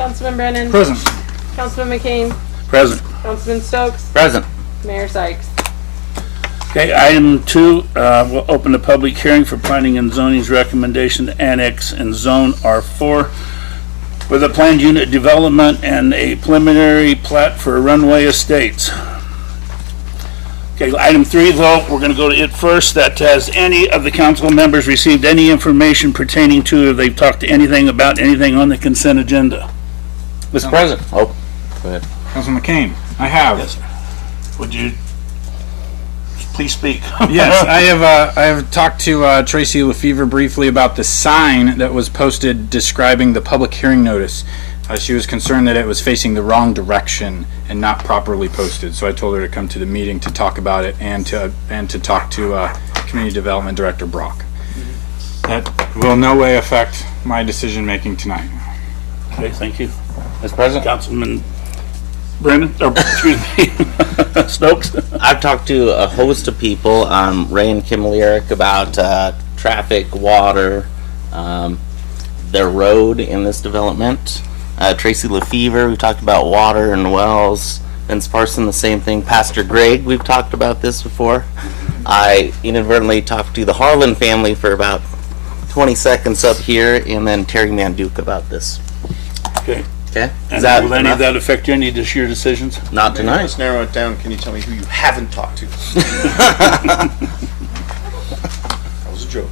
Councilman Brennan. Present. Councilman McCain. Present. Councilman Stokes. Present. Mayor Sykes. Okay, item 2, we'll open the public hearing for planning and zoning's recommendation to annex and zone R4 with a planned unit development and a preliminary plat for Runway Estates. Okay, item 3 though, we're gonna go to it first. That has any of the council members received any information pertaining to, if they've talked to anything about anything on the consent agenda? Mr. President. Oh, go ahead. Councilman McCain, I have. Yes, sir. Would you please speak? Yes, I have talked to Tracy Lefevre briefly about the sign that was posted describing the public hearing notice. She was concerned that it was facing the wrong direction and not properly posted, so I told her to come to the meeting to talk about it and to talk to Community Development Director Brock. That will in no way affect my decision making tonight. Okay, thank you. Mr. President. Councilman Brennan, or excuse me, Stokes. I've talked to a host of people, Ray and Kim Lyric, about traffic, water, their road in this development. Tracy Lefevre, we've talked about water and wells. Vince Parson, the same thing. Pastor Greg, we've talked about this before. I inadvertently talked to the Harlan family for about 20 seconds up here, and then Terry Manduke about this. Okay. Okay? And will any of that affect any of your decisions? Not tonight. Let's narrow it down. Can you tell me who you haven't talked to? That was a joke.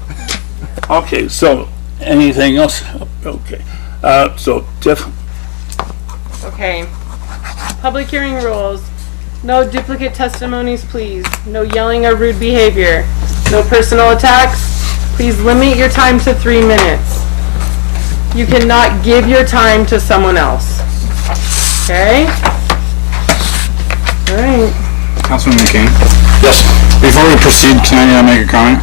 Okay, so anything else? Okay. So Tiff? Okay. Public hearing rules. No duplicate testimonies, please. No yelling or rude behavior. No personal attacks. Please limit your time to 3 minutes. You cannot give your time to someone else. Okay? All right. Councilman McCain, Yes. before we proceed, can I make a comment?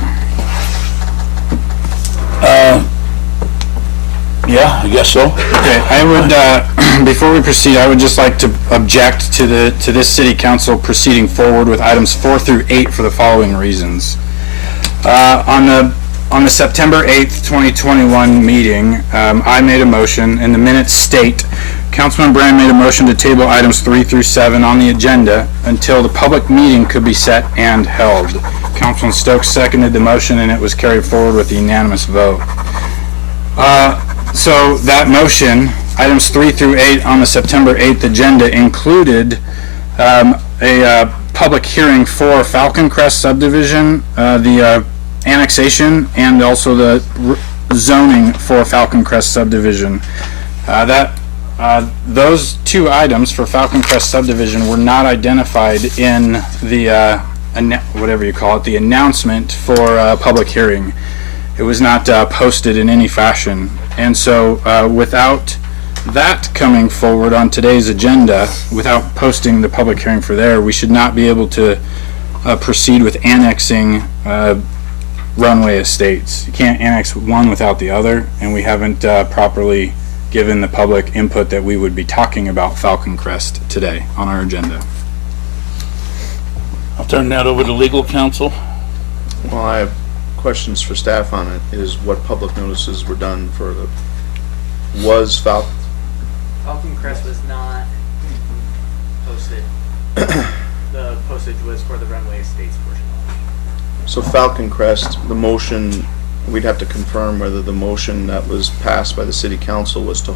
Yeah, I guess so. Okay, I would, before we proceed, I would just like to object to this city council proceeding forward with items 4 through 8 for the following reasons. On the September 8th, 2021 meeting, I made a motion, and the minutes state, Councilman Brand made a motion to table items 3 through 7 on the agenda until the public meeting could be set and held. Councilman Stokes seconded the motion, and it was carried forward with a unanimous vote. So that motion, items 3 through 8 on the September 8th agenda, included a public hearing for Falcon Crest subdivision, the annexation, and also the zoning for Falcon Crest subdivision. Those 2 items for Falcon Crest subdivision were not identified in the whatever you call it, the announcement for public hearing. It was not posted in any fashion. And so without that coming forward on today's agenda, without posting the public hearing for there, we should not be able to proceed with annexing Runway Estates. You can't annex one without the other, and we haven't properly given the public input that we would be talking about Falcon Crest today on our agenda. I'll turn that over to legal counsel. Well, I have questions for staff on it. Is what public notices were done for the Falcon Crest was not posted. The postage was for the Runway Estates portion. So Falcon Crest, the motion, we'd have to confirm whether the motion that was passed by the city council was to,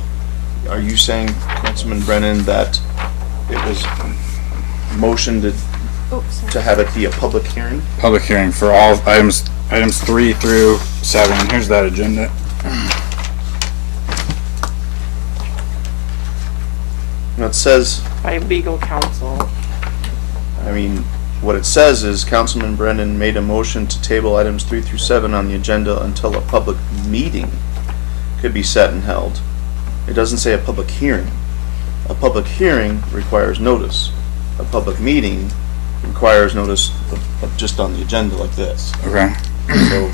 are you saying, Councilman Brennan, that it was motioned to have it be a public hearing? Public hearing for all items 3 through 7. Here's that agenda. Now it says, By legal counsel. I mean, what it says is Councilman Brennan made a motion to table items 3 through 7 on the agenda until a public meeting could be set and held. It doesn't say a public hearing. A public hearing requires notice. A public meeting requires notice of just on the agenda like this. Okay. So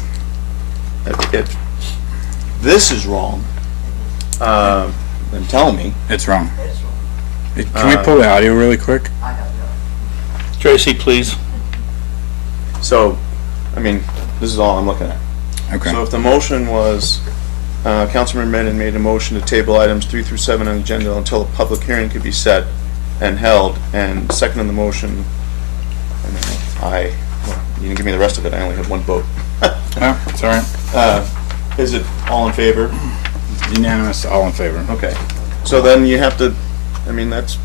if this is wrong, then tell me. It's wrong. Can we pull the audio really quick? Tracy, please. So, I mean, this is all I'm looking at. Okay. So if the motion was Councilman Brennan made a motion to table items 3 through 7 on the agenda until a public hearing could be set and held, and second on the motion, well, you didn't give me the rest of it, I only had one vote. Oh, sorry. Is it all in favor? Unanimous, all in favor. Okay, so then you have to, I mean, that's,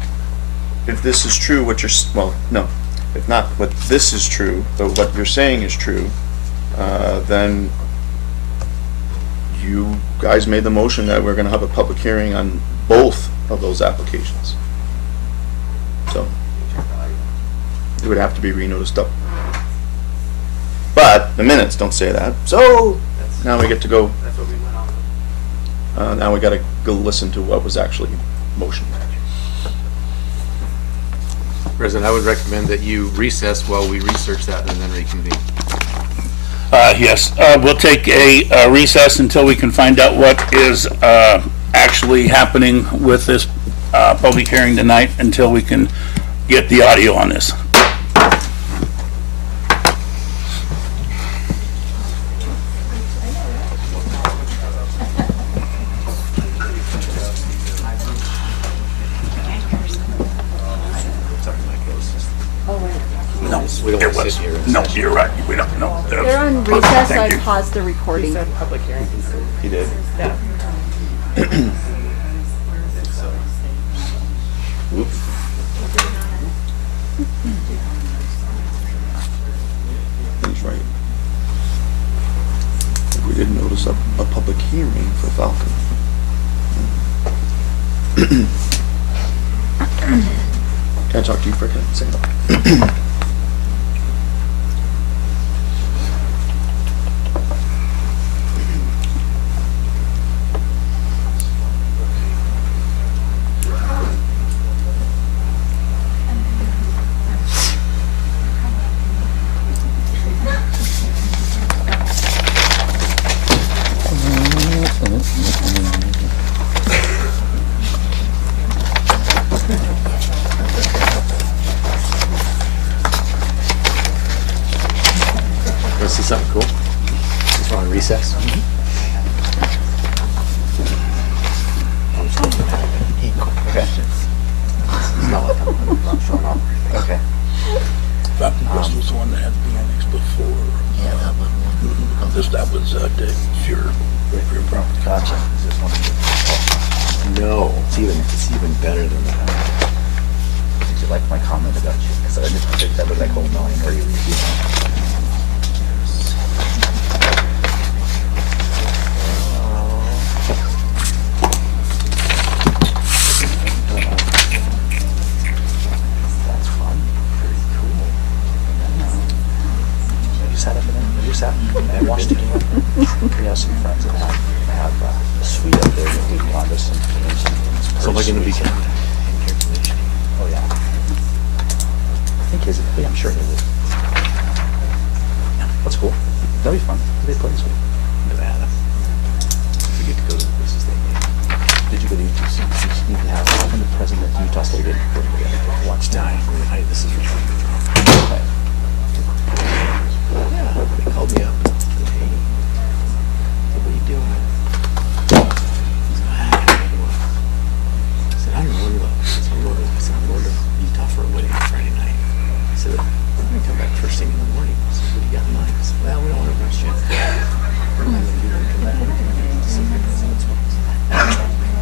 if this is true, what you're, well, no, if not, what this is true, but what you're saying is true, then you guys made the motion that we're gonna have a public hearing on both of those applications. So, it would have to be re-noticed up. But the minutes don't say that, so now we get to go, That's what we went on. now we gotta go listen to what was actually motioned. President, I would recommend that you recess while we research that and then reconvene. Yes, we'll take a recess until we can find out what is actually happening with this public hearing tonight, until we can get the audio on this. We don't want to sit here. No, you're right, we don't know. They're on recess, I Thank you. paused the recording. Public hearing. He did. Yeah. He's right. We didn't notice a public hearing for Falcon. Can I talk to you for a second? Want to see something cool? Since we're on recess. Okay. It's not like I'm showing off. Okay. Falcon Crest was the one that had the annex before. Yeah, that one. That was your property. Gotcha. Is this one? No, it's even better than that. Did you like my comment about you? Because I didn't think that was like whole nine or you know. That's fun. Very cool. Have you sat up in it? Have you sat and watched the game? We have some friends that have a suite up there that we've gone to some games. So am I going to be in air conditioning? Oh yeah. I think his. I'm sure his is. Yeah, that's cool. That'd be fun. They play this week. Nevada. We get to go to the Christmas Day game. Did you go to Utah? You need to have the president of Utah State game. Watch time. This is really okay. Yeah, they called me up. Hey, what are you doing? I said, I don't know. I said, I'm going to Utah for a wedding Friday night. I said, I'm going to come back first thing in the morning. I said, what do you got in mind? I said, well, we don't want to rush you.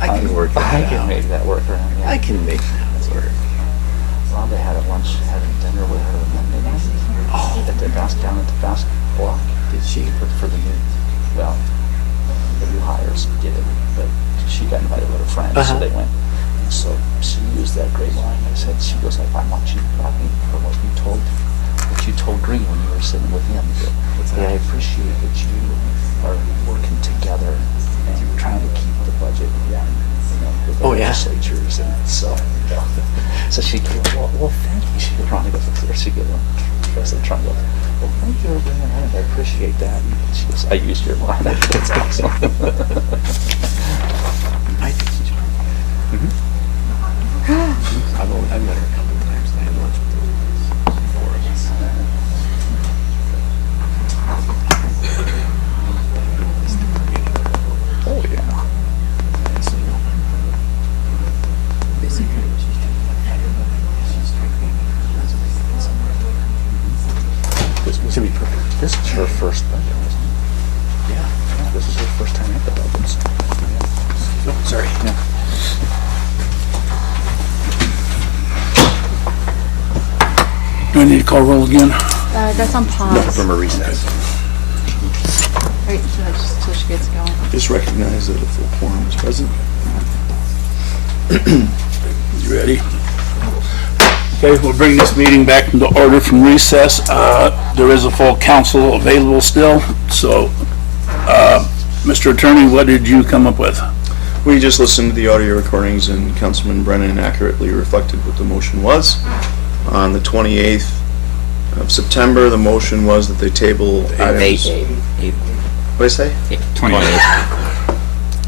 I can work that I can out. make that work around here. I can make that work. Rhonda had a lunch, had a dinner with her Monday night. Oh. At the down at the Basque Block. Did she? For the new, well, the new hires did it, but she got invited with her friends, so Uh-huh. they went. And so she used that great line. I said, she goes, I want you to prop me for what you told Green when you were sitting with him. What's Yeah, I that? appreciate that you are working together and trying to keep the budget down, with the Oh, yeah. legislatures and so, so she goes, well, thank you. She goes, Ronnie goes, there she goes, President Trump goes, well, thank you for bringing that up. I appreciate that. And she goes, I used your line. That's awesome. I think she's pretty good. I've met her a couple of times. I had lunch with her. Four of us. Oh, yeah. This is her first budget, wasn't it? Yeah, this is her first time at the budget. So, yeah. Sorry. Yeah. Do I need to call roll again? That's on pause. From a recess. Wait till she gets going. Just recognize that the full quorum is present. You ready? Okay, we'll bring this meeting back into order from recess. There is a full council available still, so, Mr. Attorney, what did you come up with? We just listened to the audio recordings and Councilman Brennan accurately reflected what the motion was. On the 28th of September, the motion was that they table items. What did I say? 28th.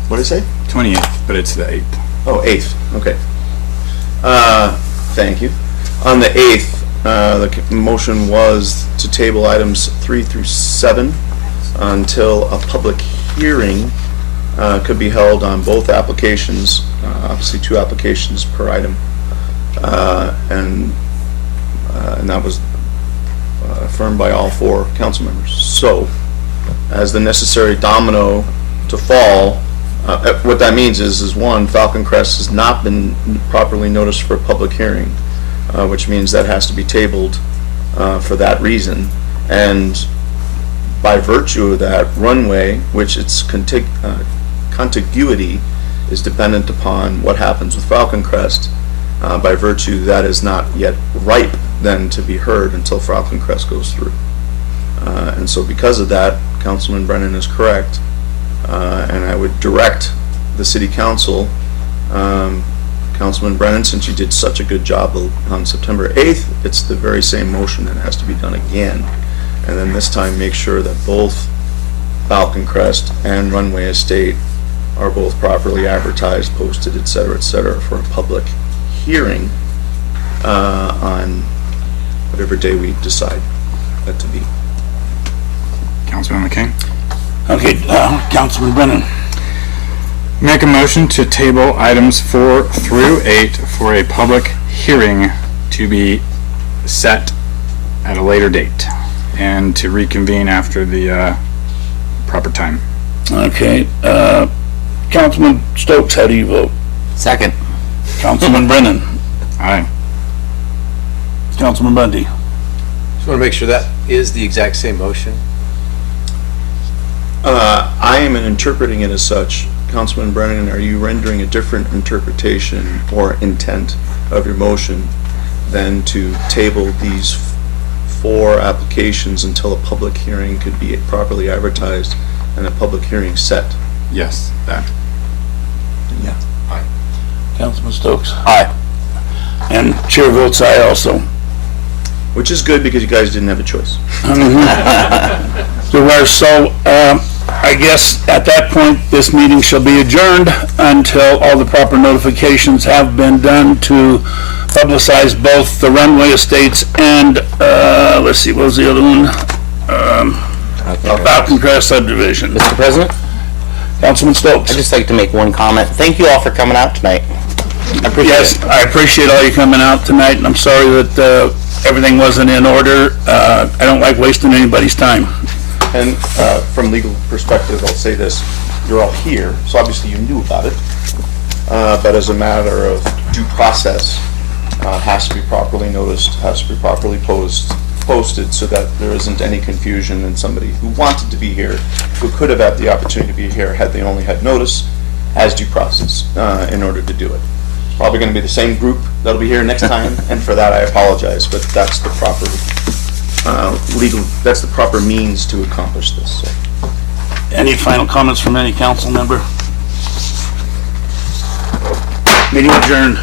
What did I say? 28th, but it's the 8th. Oh, 8th, okay. Thank you. On the 8th, the motion was to table items 3 through 7 until a public hearing could be held on both applications, obviously 2 applications per item. And that was affirmed by all 4 council members. So, as the necessary domino to fall, what that means is one, Falcon Crest has not been properly noticed for a public hearing, which means that has to be tabled for that reason. And by virtue of that, Runway, which its contiguity is dependent upon what happens with Falcon Crest, by virtue that is not yet ripe then to be heard until Falcon Crest goes through. And so because of that, Councilman Brennan is correct. And I would direct the city council, Councilman Brennan, since you did such a good job on September 8th, it's the very same motion that has to be done again. And then this time make sure that both Falcon Crest and Runway Estate are both properly advertised, posted, et cetera, for a public hearing on whatever day we decide that to be. Councilman McCain? Okay, Councilman Brennan. Make a motion to table items 4 through 8 for a public hearing to be set at a later date and to reconvene after the proper time. Okay, Councilman Stokes, how do you vote? Second. Councilman Brennan. Aye. Councilman Bundy. Just want to make sure that is the exact same motion. I am interpreting it as such. Councilman Brennan, are you rendering a different interpretation or intent of your motion than to table these 4 applications until a public hearing could be properly advertised and a public hearing set? Yes, that. Yeah. Councilman Stokes. Aye. And chair votes aye also. Which is good because you guys didn't have a choice. So, I guess at that point, this meeting shall be adjourned until all the proper notifications have been done to publicize both the Runway Estates and, let's see, what was the other one? Falcon Crest subdivision. Mr. President, Councilman Stokes. I'd just like to make one comment. Thank you all for coming out tonight. I appreciate Yes, it. I appreciate all you coming out tonight, and I'm sorry that everything wasn't in order. I don't like wasting anybody's time. And from legal perspective, I'll say this, you're all here, so obviously you knew about it. But as a matter of due process, has to be properly noticed, has to be properly posted so that there isn't any confusion and somebody who wanted to be here, who could have had the opportunity to be here had they only had notice, has due process in order to do it. Probably going to be the same group that'll be here next time, and for that I apologize, but that's the proper that's the proper means to accomplish this. So. Any final comments from any council member? Meeting adjourned.